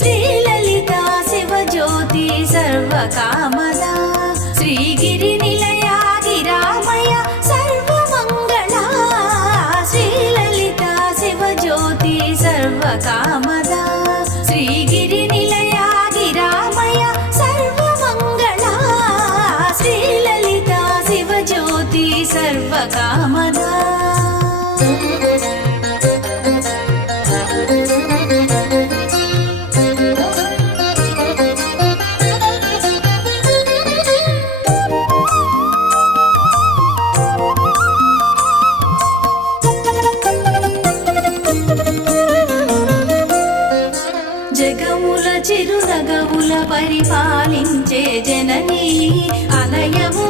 శ్రీలలిత శివజ్యోతి సర్వకామదా శ్రీగిరి నిలయా గిరామయ సర్వమంగళా శ్రీలలిత శివజ్యోతి సర్వకామదా శ్రీగిరి నిలయా గిరామయ సర్వమంగళా శ్రీలలిత శివజ్యోతి సర్వకామదా జగముల చిరునగముల పరిపాలించే జననీ అలయము